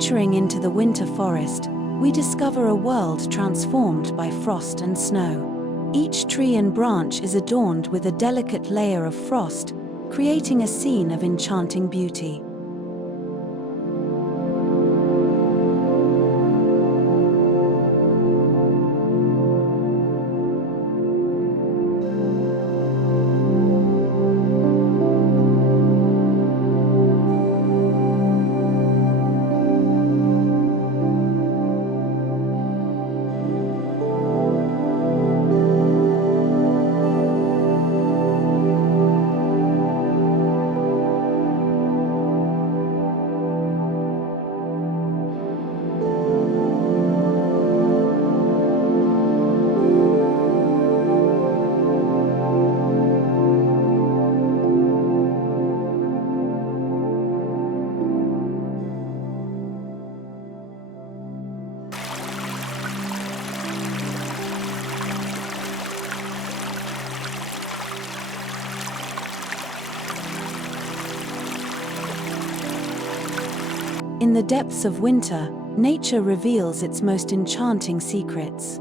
Venturing into the winter forest, we discover a world transformed by frost and snow. Each tree and branch is adorned with a delicate layer of frost, creating a scene of enchanting beauty. In the depths of winter, nature reveals its most enchanting secrets.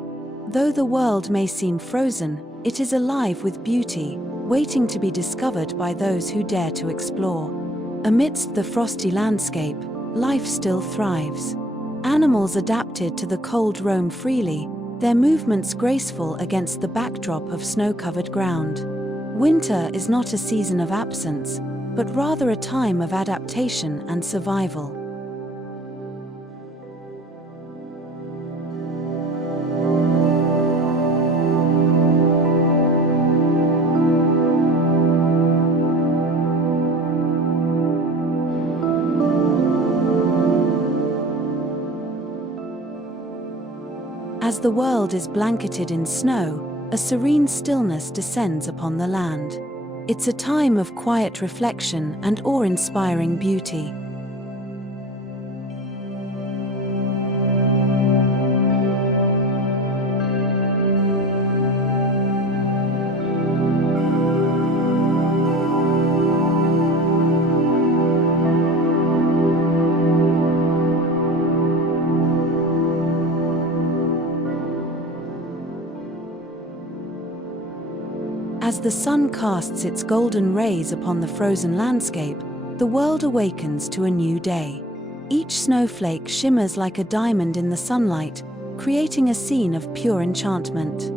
Though the world may seem frozen, it is alive with beauty, waiting to be discovered by those who dare to explore. Amidst the frosty landscape, life still thrives. Animals adapted to the cold roam freely, their movements graceful against the backdrop of snow-covered ground. Winter is not a season of absence, but rather a time of adaptation and survival. As the world is blanketed in snow, a serene stillness descends upon the land. It's a time of quiet reflection and awe-inspiring beauty. As the sun casts its golden rays upon the frozen landscape, the world awakens to a new day. Each snowflake shimmers like a diamond in the sunlight, creating a scene of pure enchantment.